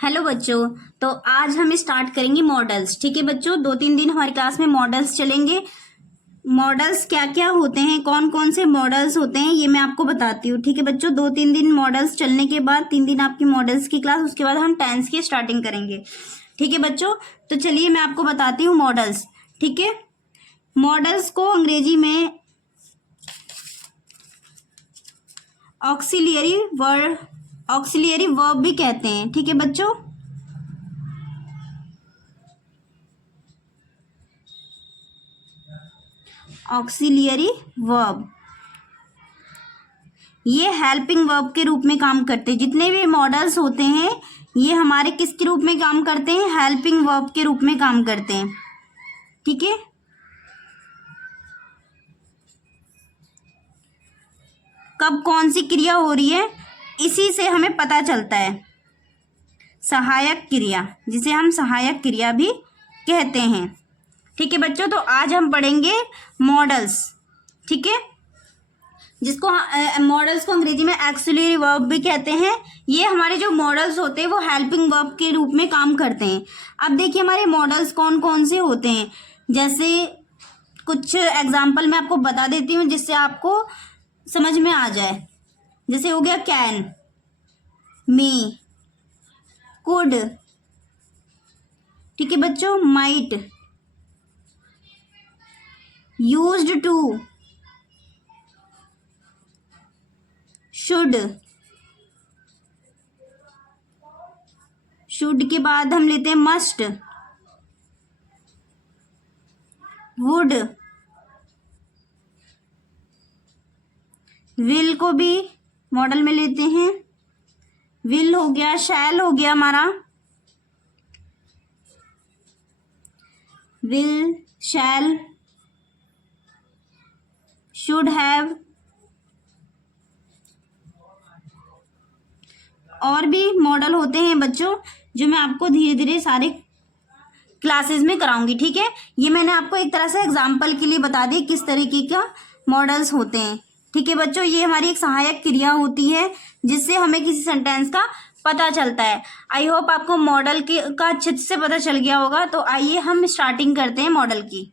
Hello बच्चों। तो आज हम स्टार्ट करेंगे मॉडल्स। ठीक है बच्चों, 2-3 दिन हमारी क्लास में मॉडल्स चलेंगे। मॉडल्स क्या क्या होते हैं, कौन कौन से मॉडल्स होते हैं, ये मैं आपको बताती हूँ। ठीक है बच्चों, 2-3 दिन मॉडल्स चलने के बाद 3 दिन आपकी मॉडल्स की क्लास, उसके बाद हम टेंस की स्टार्टिंग करेंगे। ठीक है बच्चों, तो चलिए मैं आपको बताती हूँ मॉडल्स। ठीक है, मॉडल्स को अंग्रेजी में ऑक्सिलियरी वर्ब भी कहते हैं। ठीक है बच्चों, ऑक्सिलियरी वर्ब ये हेल्पिंग वर्ब के रूप में काम करते हैं। जितने भी मॉडल्स होते हैं ये हमारे किसके रूप में काम करते हैं? हेल्पिंग वर्ब के रूप में काम करते हैं। ठीक है, कब कौन सी क्रिया हो रही है इसी से हमें पता चलता है। सहायक क्रिया, जिसे हम सहायक क्रिया भी कहते हैं। ठीक है बच्चों, तो आज हम पढ़ेंगे मॉडल्स। ठीक है, जिसको मॉडल्स को अंग्रेजी में एक्सिलरी वर्ब भी कहते हैं। ये हमारे जो मॉडल्स होते हैं वो हेल्पिंग वर्ब के रूप में काम करते हैं। अब देखिए हमारे मॉडल्स कौन कौन से होते हैं, जैसे कुछ एग्जाम्पल मैं आपको बता देती हूँ जिससे आपको समझ में आ जाए। जैसे हो गया कैन, मे, कुड। ठीक है बच्चों, माइट, यूज्ड टू, शुड के बाद हम लेते हैं मस्ट, वुड, विल को भी मॉडल में लेते हैं। विल हो गया, शैल हो गया हमारा, विल, शैल, शुड हैव, और भी मॉडल होते हैं बच्चों जो मैं आपको धीरे धीरे सारे क्लासेस में कराऊंगी। ठीक है, ये मैंने आपको एक तरह से एग्जाम्पल के लिए बता दी किस तरीके का मॉडल्स होते हैं। ठीक है बच्चों, ये हमारी एक सहायक क्रिया होती है जिससे हमें किसी सेंटेंस का पता चलता है। आई होप आपको मॉडल का अच्छे से पता चल गया होगा। तो आइए हम स्टार्टिंग करते हैं मॉडल की।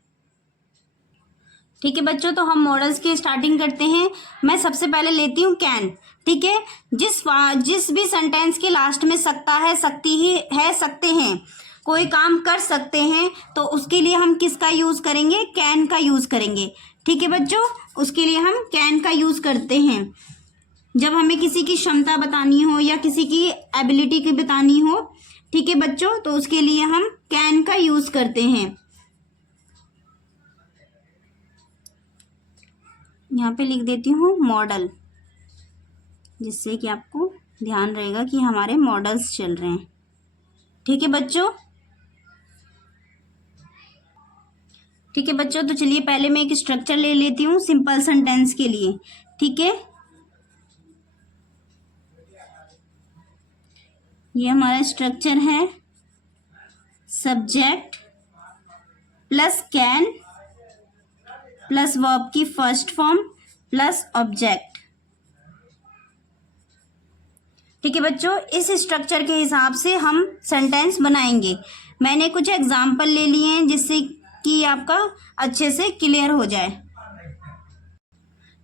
ठीक है बच्चों, तो हम मॉडल्स की स्टार्टिंग करते हैं। मैं सबसे पहले लेती हूँ कैन। ठीक है, जिस भी सेंटेंस के लास्ट में सकता है, सकती ही है, सकते हैं, कोई काम कर सकते हैं, तो उसके लिए हम किसका यूज करेंगे? कैन का यूज करेंगे। ठीक है बच्चों, उसके लिए हम कैन का यूज करते हैं जब हमें किसी की क्षमता बतानी हो या किसी की एबिलिटी की बतानी हो। ठीक है बच्चों, तो उसके लिए हम कैन का यूज करते हैं। यहाँ पे लिख देती हूँ मॉडल, जिससे कि आपको ध्यान रहेगा कि हमारे मॉडल्स चल रहे हैं। ठीक है बच्चों, ठीक है बच्चों, तो चलिए पहले मैं एक स्ट्रक्चर ले लेती हूँ सिंपल सेंटेंस के लिए। ठीक है, ये हमारा स्ट्रक्चर है, subject plus can plus verb की फर्स्ट फॉर्म प्लस ऑब्जेक्ट। ठीक है बच्चों, इस स्ट्रक्चर के हिसाब से हम सेंटेंस बनाएंगे। मैंने कुछ एग्जाम्पल ले लिए हैं जिससे कि आपका अच्छे से क्लियर हो जाए।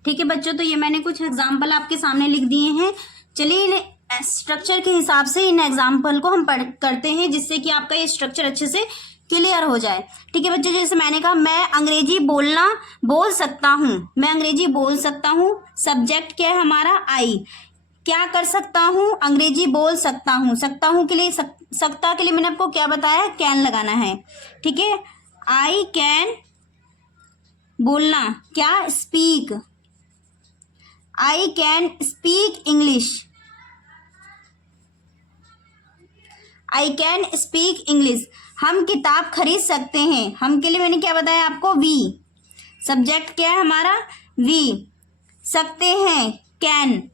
ठीक है बच्चों, तो ये मैंने कुछ एग्जाम्पल आपके सामने लिख दिए हैं। चलिए इन स्ट्रक्चर के हिसाब से इन एग्जाम्पल को हम करते हैं जिससे कि आपका ये स्ट्रक्चर अच्छे से क्लियर हो जाए। ठीक है बच्चों, जैसे मैंने कहा मैं अंग्रेजी बोल सकता हूँ, मैं अंग्रेजी बोल सकता हूँ। सब्जेक्ट क्या है हमारा? आई। क्या कर सकता हूँ? अंग्रेजी बोल सकता हूँ। सकता हूँ के लिए सकता के लिए मैंने आपको क्या बताया? कैन लगाना है। ठीक है, आई कैन बोलना, क्या? Speak. I can speak English, I can speak English. हम किताब खरीद सकते हैं, हम के लिए मैंने क्या बताया आपको? वी। सब्जेक्ट क्या है हमारा? वी। सकते हैं, कैन।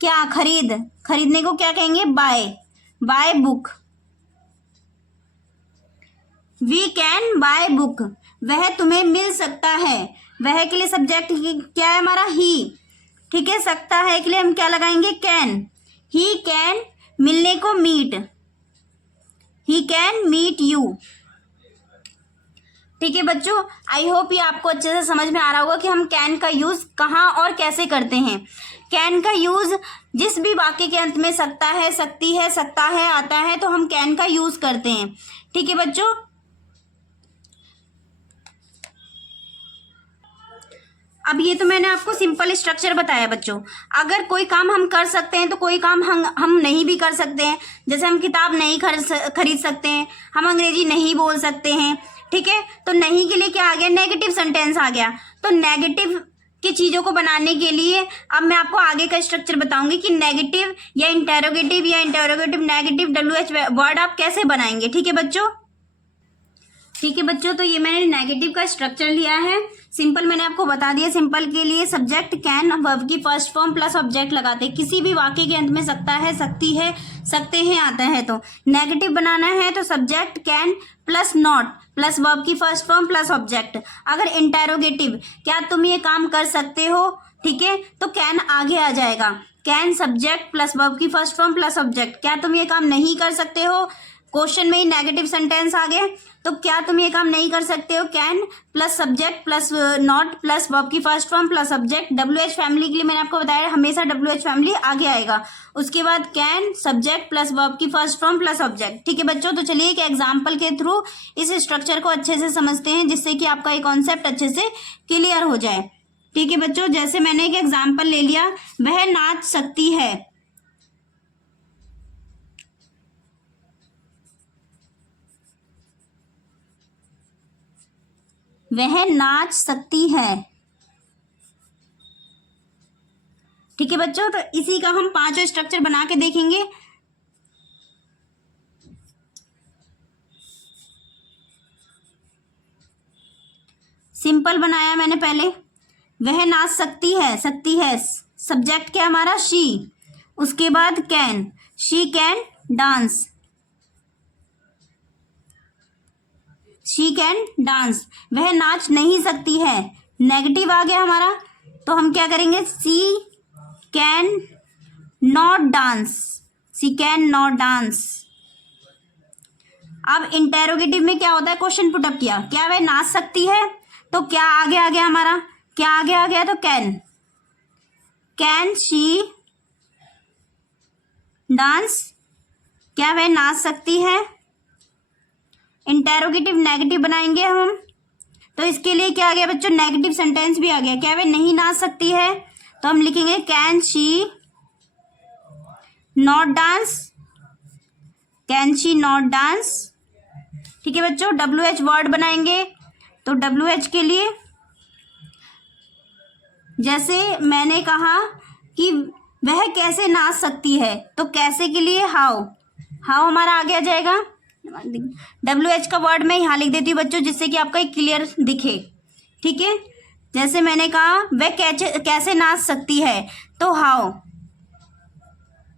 क्या? खरीदने को क्या कहेंगे? Buy. Buy book, we can buy book. वह तुम्हें मिल सकता है, वह के लिए सब्जेक्ट क्या है हमारा? ही। ठीक है, सकता है के लिए हम क्या लगाएंगे? कैन। ही कैन मिलने को meet, he can meet you. ठीक है बच्चों, आई होप ये आपको अच्छे से समझ में आ रहा होगा कि हम कैन का यूज़ कहाँ और कैसे करते हैं। कैन का यूज़ जिस भी वाक्य के अंत में सकता है, सकती है, सकता है आता है तो हम कैन का यूज़ करते हैं। ठीक है बच्चों, अब ये तो मैंने आपको सिंपल स्ट्रक्चर बताया बच्चों। अगर कोई काम हम कर सकते हैं तो कोई काम हम नहीं भी कर सकते हैं। जैसे हम किताब नहीं खरीद सकते हैं, हम अंग्रेजी नहीं बोल सकते हैं। ठीक है, तो नहीं के लिए क्या आ गया, नेगेटिव सेंटेंस आ गया। तो नेगेटिव की चीज़ों को बनाने के लिए अब मैं आपको आगे का स्ट्रक्चर बताऊंगी कि नेगेटिव या इंटेरोगेटिव नेगेटिव WH वर्ड आप कैसे बनाएंगे। ठीक है बच्चों, ठीक है बच्चों, तो ये मैंने नेगेटिव का स्ट्रक्चर लिया है। सिंपल मैंने आपको बता दिया। सिंपल के लिए सब्जेक्ट कैन वर्ब की फर्स्ट फॉर्म प्लस ऑब्जेक्ट लगाते हैं। किसी भी वाक्य के अंत में सकता है, सकती है, सकते हैं आता है। तो नेगेटिव बनाना है तो subject can plus not plus verb की फर्स्ट फॉर्म प्लस ऑब्जेक्ट। अगर इंटेरोगेटिव क्या तुम ये काम कर सकते हो, ठीक है, तो कैन आगे आ जाएगा। कैन सब्जेक्ट प्लस वर्ब की फर्स्ट फॉर्म प्लस ऑब्जेक्ट। क्या तुम ये काम नहीं कर सकते हो, क्वेश्चन में ही नेगेटिव सेंटेंस आ गए तो क्या तुम ये काम नहीं कर सकते हो, can plus subject plus not plus verb की first form plus subject. WH family के लिए मैंने आपको बताया हमेशा WH फैमिली आगे आएगा। उसके बाद कैन सब्जेक्ट प्लस वर्ब की फर्स्ट फॉर्म प्लस ऑब्जेक्ट। ठीक है बच्चों, तो चलिए एक एग्जाम्पल के थ्रू इस स्ट्रक्चर को अच्छे से समझते हैं जिससे कि आपका ये कॉन्सेप्ट अच्छे से क्लियर हो जाए। ठीक है बच्चों, जैसे मैंने एक एग्जाम्पल ले लिया, वह नाच सकती है। वह नाच सकती है। ठीक है बच्चों, तो इसी का हम पांचों स्ट्रक्चर बना के देखेंगे। सिंपल बनाया मैंने पहले, वह नाच सकती है, सकती है सब्जेक्ट क्या हमारा शी। उसके बाद can, she can dance, she can dance. वह नाच नहीं सकती है, नेगेटिव आ गया हमारा, तो हम क्या करेंगे, she can not dance, she can not dance. अब इंटेरोगेटिव में क्या होता है, क्वेश्चन पुटअप किया, क्या वह नाच सकती है, तो क्या आगे आ गया हमारा, क्या आगे आ गया, तो कैन, कैन शी डांस, क्या वह नाच सकती है। इंटेरोगेटिव नेगेटिव बनाएंगे हम, तो इसके लिए क्या आ गया बच्चों, नेगेटिव सेंटेंस भी आ गया। क्या वह नहीं नाच सकती है, तो हम लिखेंगे can she not dance, can she not dance. ठीक है बच्चों, WH वर्ड बनाएंगे, तो WH के लिए जैसे मैंने कहा कि वह कैसे नाच सकती है, तो कैसे के लिए हाउ, हाउ हमारा आगे आ जाएगा। WH का वर्ड मैं यहाँ लिख देती हूँ बच्चों जिससे कि आपका क्लियर दिखे। ठीक है, जैसे मैंने कहा वह कैसे नाच सकती है, तो how,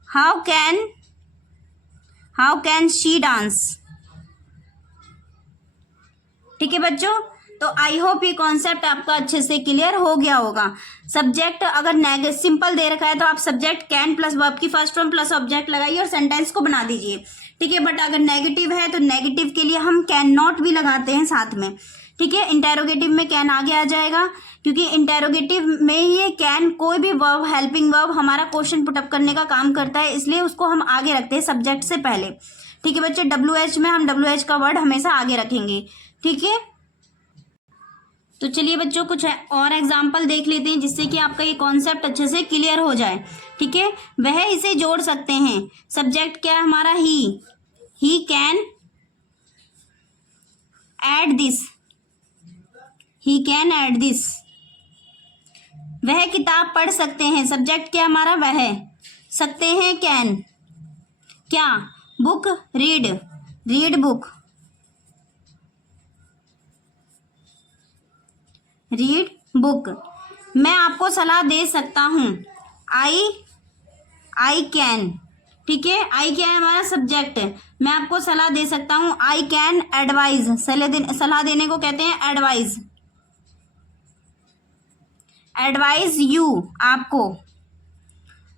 how can she dance. ठीक है बच्चों, तो आई होप ये कॉन्सेप्ट आपका अच्छे से क्लियर हो गया होगा। सब्जेक्ट अगर सिंपल दे रखा है तो आप सब्जेक्ट कैन प्लस वर्ब की फर्स्ट फॉर्म प्लस ऑब्जेक्ट लगाइए और सेंटेंस को बना दीजिए। ठीक है, बट अगर नेगेटिव है तो नेगेटिव के लिए हम कैन नॉट भी लगाते हैं साथ में। ठीक है, इंटेरोगेटिव में कैन आगे आ जाएगा क्योंकि इंटेरोगेटिव में ये कैन कोई भी वर्ब, हेल्पिंग वर्ब हमारा क्वेश्चन पुटअप करने का काम करता है, इसलिए उसको हम आगे रखते हैं सब्जेक्ट से पहले। ठीक है बच्चे, WH में हम WH का वर्ड हमेशा आगे रखेंगे। ठीक है, तो चलिए बच्चों कुछ और एग्जाम्पल देख लेते हैं जिससे कि आपका ये कॉन्सेप्ट अच्छे से क्लियर हो जाए। ठीक है, वह इसे जोड़ सकते हैं, सब्जेक्ट क्या है हमारा he can add this, he can add this. वह किताब पढ़ सकते हैं, सब्जेक्ट क्या हमारा वह, सकते हैं कैन, क्या book read, read book, read book. मैं आपको सलाह दे सकता हूँ, आई कैन। ठीक है, आई क्या है हमारा सब्जेक्ट, मैं आपको सलाह दे सकता हूँ, आई कैन एडवाइज, सलाह देने को कहते हैं एडवाइज, एडवाइज यू, आपको।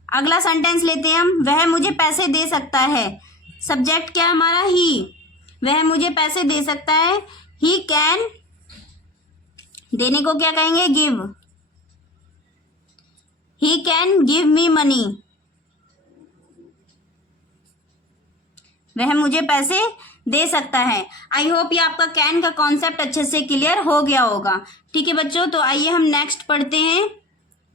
अगला सेंटेंस लेते हैं हम, वह मुझे पैसे दे सकता है, सब्जेक्ट क्या हमारा ही, वह मुझे पैसे दे सकता है। ही कैन, देने को क्या कहेंगे, give. He can give me money, वह मुझे पैसे दे सकता है। आई होप ये आपका कैन का कॉन्सेप्ट अच्छे से क्लियर हो गया होगा। ठीक है बच्चों, तो आइए हम नेक्स्ट पढ़ते हैं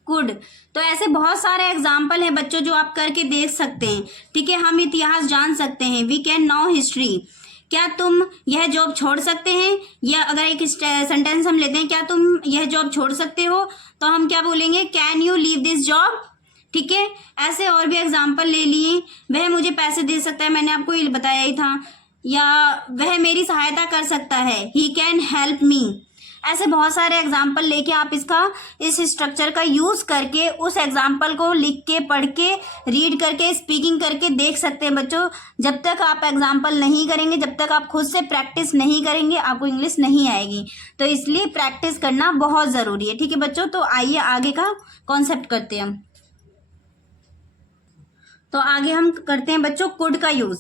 कुड। तो ऐसे बहुत सारे एग्जाम्पल हैं बच्चों जो आप करके देख सकते हैं। ठीक है, हम इतिहास जान सकते हैं। वी कैन नो हिस्ट्री, क्या तुम यह जॉब छोड़ सकते हैं, या अगर एक सेंटेंस हम लेते हैं, क्या तुम यह जॉब छोड़ सकते हो, तो हम क्या बोलेंगे, can you leave this job. ठीक है, ऐसे और भी एग्जाम्पल ले लिए। वह मुझे पैसे दे सकता है, मैंने आपको ये बताया ही था। या वह मेरी सहायता कर सकता है, ही कैन हेल्प मी। ऐसे बहुत सारे एग्जाम्पल लेके आप इस स्ट्रक्चर का यूज करके उस एग्जाम्पल को लिख के, पढ़ के, रीड करके, स्पीकिंग करके देख सकते हैं बच्चों। जब तक आप एग्जाम्पल नहीं करेंगे, जब तक आप खुद से प्रैक्टिस नहीं करेंगे, आपको इंग्लिश नहीं आएगी। तो इसलिए प्रैक्टिस करना बहुत ज़रूरी है। ठीक है बच्चों, तो आइए आगे का कॉन्सेप्ट करते हैं हम। तो आगे हम करते हैं बच्चों कुड का यूज।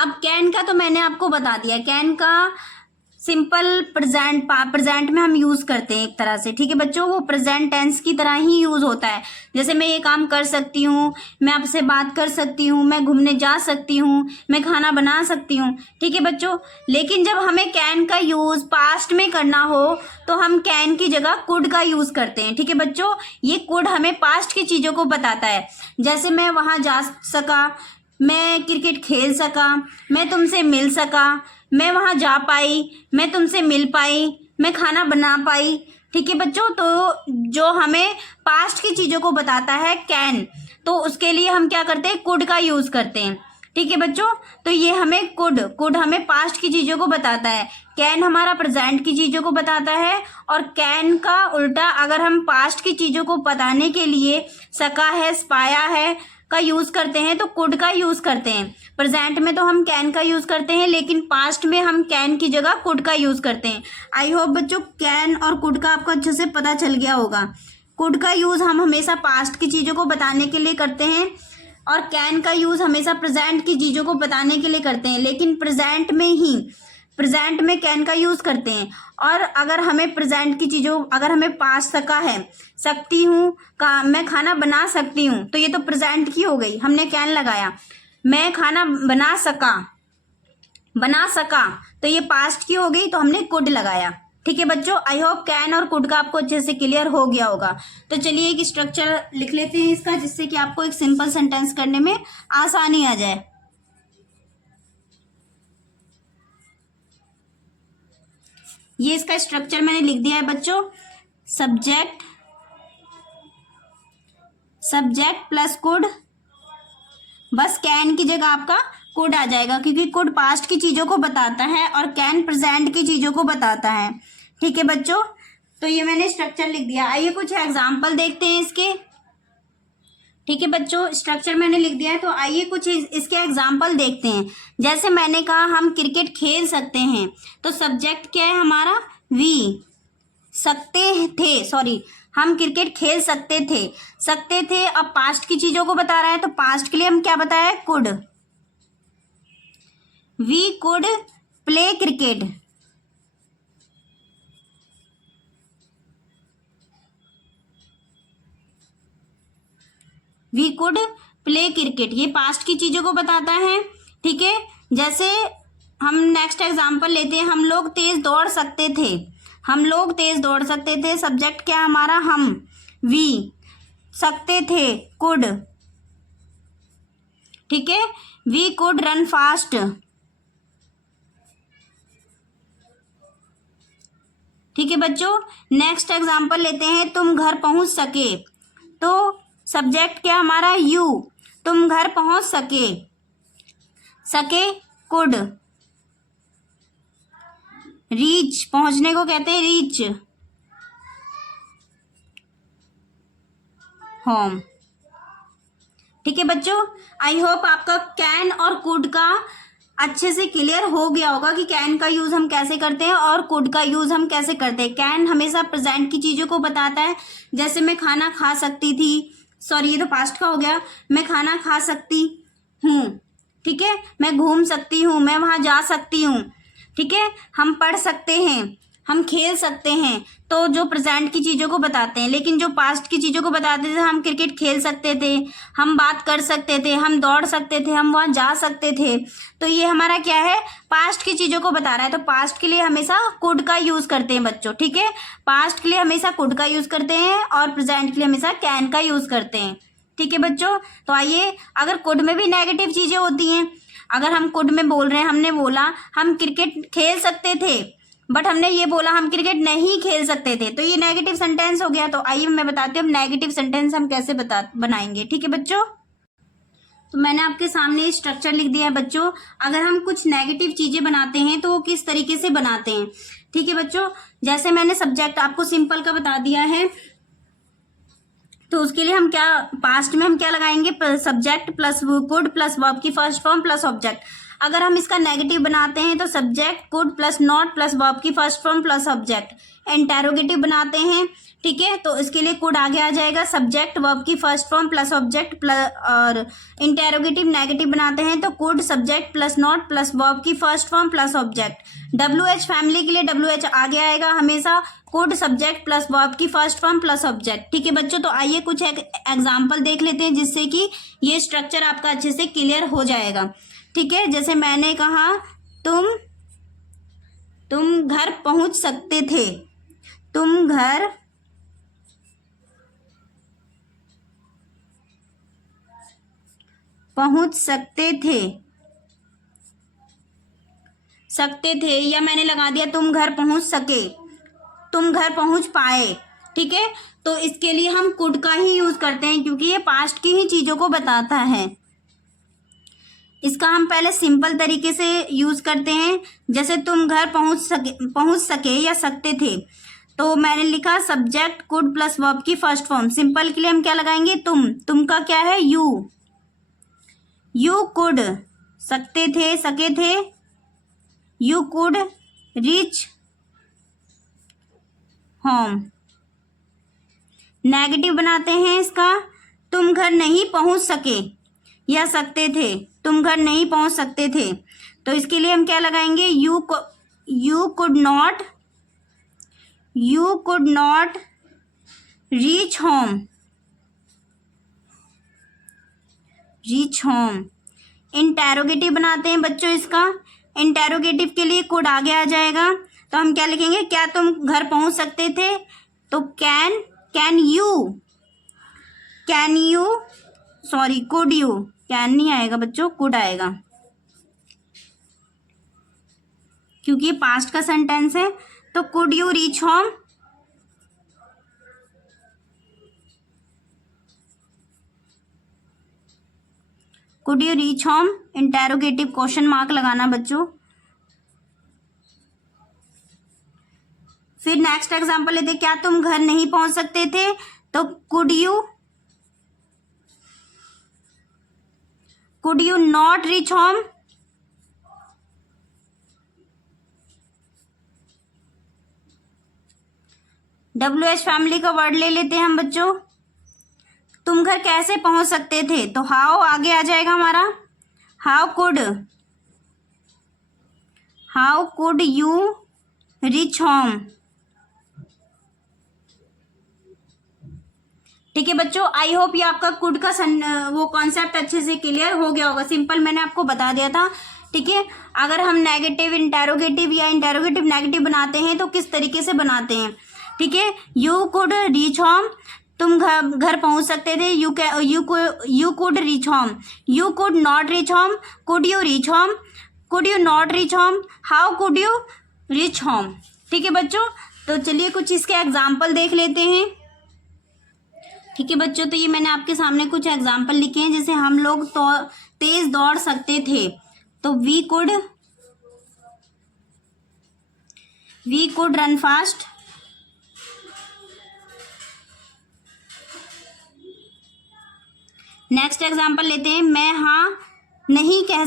अब कैन का तो मैंने आपको बता दिया, कैन का सिंपल प्रेजेंट में हम यूज करते हैं एक तरह से। ठीक है बच्चों, वो प्रेजेंट टेंस की तरह ही यूज होता है। जैसे मैं ये काम कर सकती हूँ, मैं आपसे बात कर सकती हूँ, मैं घूमने जा सकती हूँ, मैं खाना बना सकती हूँ। ठीक है बच्चों, लेकिन जब हमें कैन का यूज पास्ट में करना हो तो हम कैन की जगह कुड का यूज करते हैं। ठीक है बच्चों, ये कुड हमें पास्ट की चीजों को बताता है। जैसे मैं वहां जा सका, मैं क्रिकेट खेल सका, मैं तुमसे मिल सका, मैं वहां जा पाई, मैं तुमसे मिल पाई, मैं खाना बना पाई। ठीक है बच्चों, तो जो हमें पास्ट की चीजों को बताता है कैन, तो उसके लिए हम क्या करते हैं, कुड का यूज करते हैं। ठीक है बच्चों, तो ये हमें कुड हमें पास्ट की चीजों को बताता है, कैन हमारा प्रेजेंट की चीजों को बताता है। और कैन का उल्टा अगर हम पास्ट की चीजों को बताने के लिए सका है, पाया है का यूज करते हैं तो कुड का यूज करते हैं। प्रेजेंट में तो हम कैन का यूज करते हैं, लेकिन पास्ट में हम कैन की जगह कुड का यूज करते हैं। आई होप बच्चों कैन और कुड का आपको अच्छे से पता चल गया होगा। कुड का यूज हम हमेशा पास्ट की चीजों को बताने के लिए करते हैं, और कैन का यूज हमेशा प्रेजेंट की चीजों को बताने के लिए करते हैं, लेकिन प्रेजेंट में कैन का यूज करते हैं। और अगर हमें प्रेजेंट की चीजों, अगर हमें पास्ट सका है, सकती हूँ का, मैं खाना बना सकती हूँ, तो ये तो प्रेजेंट की हो गई, हमने कैन लगाया। मैं खाना बना सका तो ये पास्ट की हो गई, तो हमने कुड लगाया। ठीक है बच्चों, आई होप कैन और कुड का आपको अच्छे से क्लियर हो गया होगा। तो चलिए एक स्ट्रक्चर लिख लेते हैं इसका, जिससे कि आपको एक सिंपल सेंटेंस करने में आसानी आ जाए। ये इसका स्ट्रक्चर मैंने लिख दिया है बच्चों, सब्जेक्ट प्लस कुड। बस कैन की जगह आपका कुड आ जाएगा, क्योंकि कुड पास्ट की चीजों को बताता है और कैन प्रेजेंट की चीजों को बताता है। ठीक है बच्चों, तो ये मैंने स्ट्रक्चर लिख दिया। आइए कुछ एग्जाम्पल देखते हैं इसके। ठीक है बच्चों, स्ट्रक्चर मैंने लिख दिया है, तो आइए कुछ इसके एग्जाम्पल देखते हैं। जैसे मैंने कहा हम क्रिकेट खेल सकते हैं, तो सब्जेक्ट क्या है हमारा, वी। हम क्रिकेट खेल सकते थे। अब पास्ट की चीजों को बता रहा है, तो पास्ट के लिए हम क्या बताया, could. We could play cricket. We could play cricket, ये पास्ट की चीजों को बताता है। ठीक है, जैसे हम नेक्स्ट एग्जांपल लेते हैं, हम लोग तेज दौड़ सकते थे। सब्जेक्ट क्या हमारा, हम, वी। सकते थे, कुड। ठीक है, वी कुड रन फास्ट। ठीक है बच्चों, नेक्स्ट एग्जांपल लेते हैं, तुम घर पहुंच सके। तो सब्जेक्ट क्या हमारा, यू। तुम घर पहुंच सके, कुड। रीच, पहुंचने को कहते हैं रीच, होम। ठीक है बच्चों, आई होप आपका कैन और कुड का अच्छे से क्लियर हो गया होगा कि कैन का यूज हम कैसे करते हैं और कुड का यूज हम कैसे करते हैं। कैन हमेशा प्रेजेंट की चीजों को बताता है, जैसे मैं खाना खा सकती थी, सॉरी ये तो पास्ट का हो गया, मैं खाना खा सकती हूँ। ठीक है, मैं घूम सकती हूँ, मैं वहां जा सकती हूँ। ठीक है, हम पढ़ सकते हैं, हम खेल सकते हैं, तो जो प्रेजेंट की चीज़ों को बताते हैं। लेकिन जो पास्ट की चीज़ों को बताते थे, हम क्रिकेट खेल सकते थे, हम बात कर सकते थे, हम दौड़ सकते थे, हम वहाँ जा सकते थे, तो ये हमारा क्या है, पास्ट की चीज़ों को बता रहा है। तो पास्ट के लिए हमेशा कुड का यूज़ करते हैं बच्चों, ठीक है, पास्ट के लिए हमेशा कुड का यूज़ करते हैं और प्रेजेंट के लिए हमेशा कैन का यूज़ करते हैं, ठीक है बच्चों। तो आइए, अगर कुड में भी नेगेटिव चीज़ें होती हैं, अगर हम कुड में बोल रहे हैं, हमने बोला हम क्रिकेट खेल सकते थे, बट हमने ये बोला हम क्रिकेट नहीं खेल सकते थे, तो ये नेगेटिव सेंटेंस हो गया। तो आइए मैं बताती हूँ नेगेटिव सेंटेंस हम कैसे बनाएंगे, ठीक है बच्चों। तो मैंने आपके सामने स्ट्रक्चर लिख दिया है बच्चों। अगर हम कुछ नेगेटिव चीज़ें बनाते हैं तो वो किस तरीके से बनाते हैं, ठीक है बच्चों। जैसे मैंने सब्जेक्ट आपको सिंपल का बता दिया है, तो उसके लिए हम क्या, पास्ट में हम क्या लगाएंगे, subject plus could plus verb की फर्स्ट फॉर्म प्लस ऑब्जेक्ट। अगर हम इसका नेगेटिव बनाते हैं तो subject could plus not plus verb की first form plus object. Interrogative बनाते हैं, ठीक है, तो इसके लिए कुड आगे आ जाएगा, सब्जेक्ट वर्ब की first form plus object plus, और इंटेरोगेटिव नेगेटिव बनाते हैं तो could subject plus not plus verb की first form plus object. WH family के लिए WH आगे आएगा हमेशा, कुड सब्जेक्ट प्लस वर्ब की फर्स्ट फॉर्म प्लस ऑब्जेक्ट, ठीक है बच्चों। तो आइए कुछ एक एग्जाम्पल देख लेते हैं जिससे कि ये स्ट्रक्चर आपका अच्छे से क्लियर हो जाएगा, ठीक है। जैसे मैंने कहा तुम घर पहुंच सकते थे, तुम घर पहुंच सकते थे, या मैंने लगा दिया तुम घर पहुंच सके, तुम घर पहुंच पाए, ठीक है। तो इसके लिए हम कुड का ही यूज करते हैं क्योंकि ये पास्ट की ही चीजों को बताता है। इसका हम पहले सिंपल तरीके से यूज करते हैं, जैसे तुम घर पहुंच सके या सकते थे, तो मैंने लिखा सब्जेक्ट कुड प्लस वर्ब की फर्स्ट फॉर्म। सिंपल के लिए हम क्या लगाएंगे, तुम का क्या है, यू कुड, सकते थे सके थे, you could reach home. Negative बनाते हैं इसका, तुम घर नहीं पहुंच सके या सकते थे, तुम घर नहीं पहुंच सकते थे, तो इसके लिए हम क्या लगाएंगे, you could not reach home. Interrogative बनाते हैं बच्चों इसका, इंटेरोगेटिव के लिए कुड आगे आ जाएगा, तो हम क्या लिखेंगे, क्या तुम घर पहुंच सकते थे, तो कुड यू, कैन नहीं आएगा बच्चों, कुड आएगा क्योंकि ये पास्ट का सेंटेंस है। तो could you reach home, could you reach home, interrogative question mark लगाना बच्चों। फिर नेक्स्ट एग्जांपल लेते, क्या तुम घर नहीं पहुंच सकते थे, तो could you not reach home. WH family का वर्ड ले लेते हैं हम बच्चों, तुम घर कैसे पहुंच सकते थे, तो हाउ आगे आ जाएगा हमारा, how could you reach home, ठीक है बच्चों। आई होप ये आपका कुड का वो कॉन्सेप्ट अच्छे से क्लियर हो गया होगा। सिंपल मैंने आपको बता दिया था, ठीक है। अगर हम नेगेटिव इंटेरोगेटिव या इंटेरोगेटिव नेगेटिव बनाते हैं तो किस तरीके से बनाते हैं, ठीक है। यू कुड रीच होम, तुम घर पहुंच सकते थे, you could reach home, you could not reach home, could you reach home, could you not reach home, how could you reach home, ठीक है बच्चों। तो चलिए कुछ इसके एग्जाम्पल देख लेते हैं, ठीक है बच्चों। तो ये मैंने आपके सामने कुछ एग्जाम्पल लिखे हैं, जैसे हम लोग तो तेज दौड़ सकते थे, तो we could run fast. Next example लेते हैं, मैं हाँ नहीं कह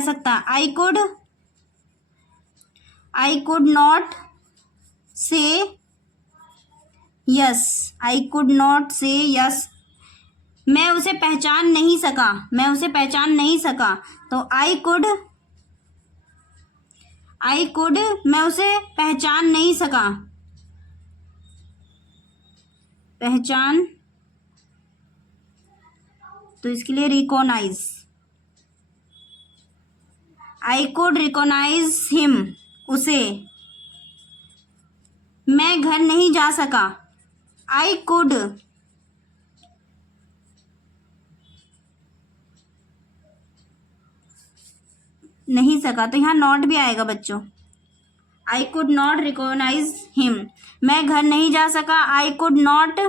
सकता, I could not say yes, मैं उसे पहचान नहीं सका, तो आई कुड, मैं उसे पहचान नहीं सका, पहचान, तो इसके लिए रिकॉनाइज, आई कुड रिकॉनाइज हिम, उसे। मैं घर नहीं जा सका, आई कुड नहीं सका, तो यहाँ नॉट भी आएगा बच्चों। I could not recognise him, मैं घर नहीं जा सका, I could not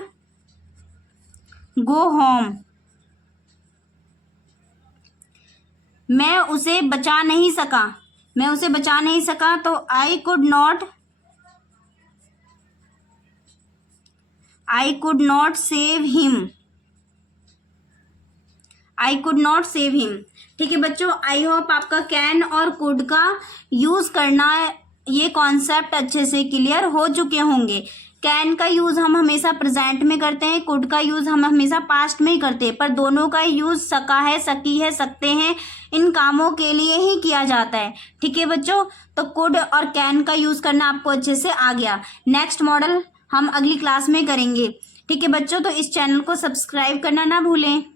go home, मैं उसे बचा नहीं सका, मैं उसे बचा नहीं सका, तो आई could not save him, I could not save him. ठीक है बच्चों, आई होप आपका कैन और कुड का यूज करना ये कॉन्सेप्ट अच्छे से क्लियर हो चुके होंगे। कैन का यूज हम हमेशा प्रेजेंट में करते हैं, कुड का यूज हम हमेशा पास्ट में ही करते हैं, पर दोनों का यूज सका है, सकी है, सकते हैं, इन कामों के लिए ही किया जाता है। ठीक है बच्चों, तो कुड और कैन का यूज करना आपको अच्छे से आ गया। नेक्स्ट मॉडल हम अगली क्लास में करेंगे। ठीक है बच्चों, तो इस चैनल को सब्सक्राइब करना ना भूलें।